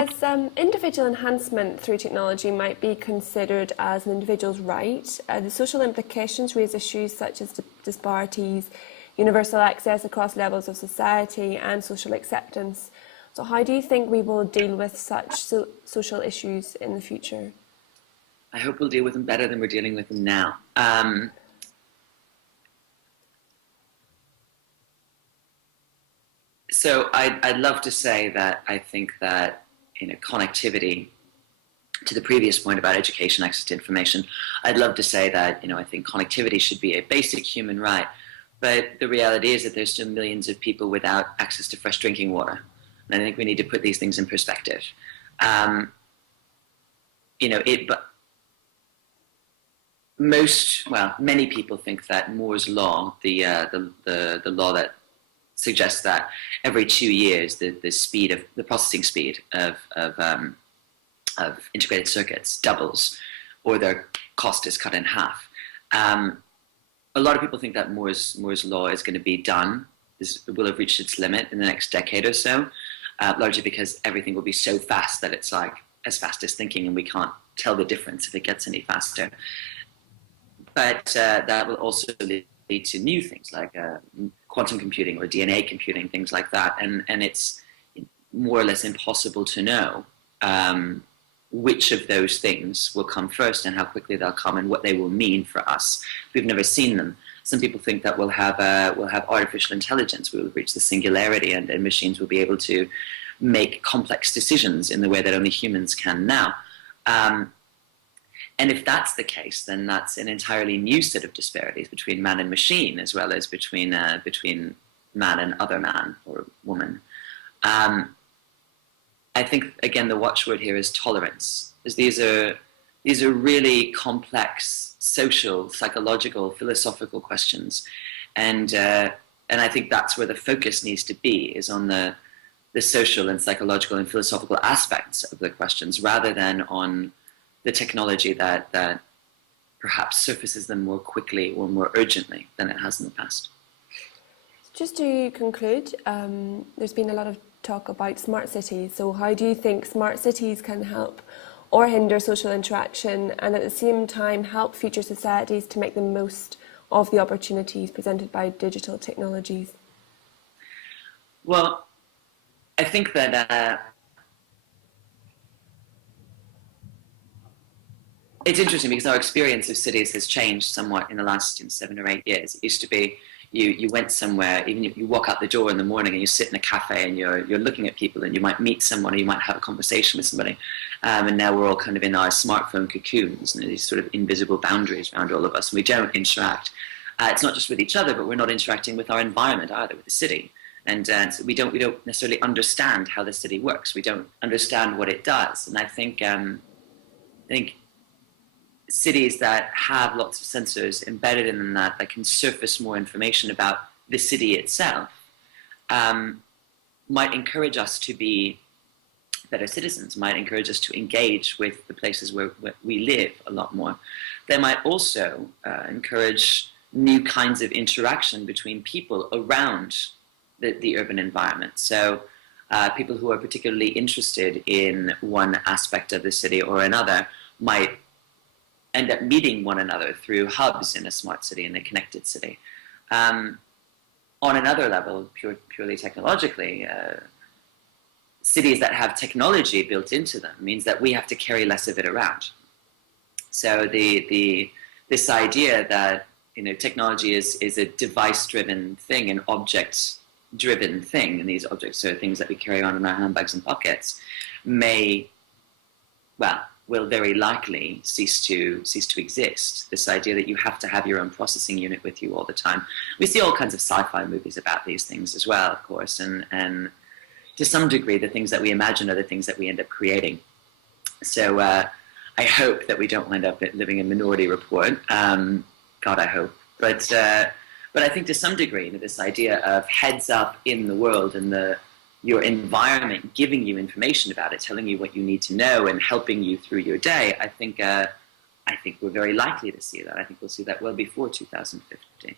Whereas individual enhancement through technology might be considered as an individual's right, the social implications raise issues such as disparities, universal access across levels of society, and social acceptance. So how do you think we will deal with such social issues in the future? I hope we'll deal with them better than we're dealing with them now. So I'd love to say that I think that connectivity, to the previous point about education, access to information, I'd love to say that I think connectivity should be a basic human right, but the reality is that there's still millions of people without access to fresh drinking water, and I think we need to put these things in perspective. But many people think that Moore's law, the law that suggests that every 2 years the processing speed of integrated circuits doubles, or their cost is cut in half. A lot of people think that Moore's law is going to be done, will have reached its limit in the next decade or so, largely because everything will be so fast that it's like as fast as thinking, and we can't tell the difference if it gets any faster. But that will also lead to new things like quantum computing or DNA computing, things like that. And it's more or less impossible to know which of those things will come first and how quickly they'll come and what they will mean for us. We've never seen them. Some people think that we'll have artificial intelligence. We will reach the singularity, and machines will be able to make complex decisions in the way that only humans can now. And if that's the case, then that's an entirely new set of disparities between man and machine, as well as between man and other man or woman. I think, again, the watchword here is tolerance, because these are really complex social, psychological, philosophical questions, and I think that's where the focus needs to be, is on the social and psychological and philosophical aspects of the questions, rather than on the technology that perhaps surfaces them more quickly or more urgently than it has in the past. Just to conclude, there's been a lot of talk about smart cities. So how do you think smart cities can help or hinder social interaction, and at the same time help future societies to make the most of the opportunities presented by digital technologies? Well, I think that it's interesting because our experience of cities has changed somewhat in the last 7 or 8 years. It used to be you went somewhere, even if you walk out the door in the morning and you sit in a cafe and you're looking at people, and you might meet someone or you might have a conversation with somebody. And now we're all kind of in our smartphone cocoons, and these sort of invisible boundaries around all of us. And we don't interact. It's not just with each other, but we're not interacting with our environment either, with the city. And so we don't necessarily understand how the city works. We don't understand what it does. And I think cities that have lots of sensors embedded in them that can surface more information about the city itself might encourage us to be better citizens, might encourage us to engage with the places where we live a lot more. They might also encourage new kinds of interaction between people around the urban environment. So people who are particularly interested in one aspect of the city or another might end up meeting one another through hubs in a smart city, in a connected city. On another level, purely technologically, cities that have technology built into them means that we have to carry less of it around. So this idea that technology is a device-driven thing, an object-driven thing, and these objects are things that we carry around in our handbags and pockets, will very likely cease to exist. This idea that you have to have your own processing unit with you all the time. We see all kinds of sci-fi movies about these things as well, of course, and to some degree, the things that we imagine are the things that we end up creating. So I hope that we don't wind up living in Minority Report. God, I hope. But I think to some degree, this idea of heads up in the world and your environment giving you information about it, telling you what you need to know and helping you through your day, I think we're very likely to see that. I think we'll see that well before 2050.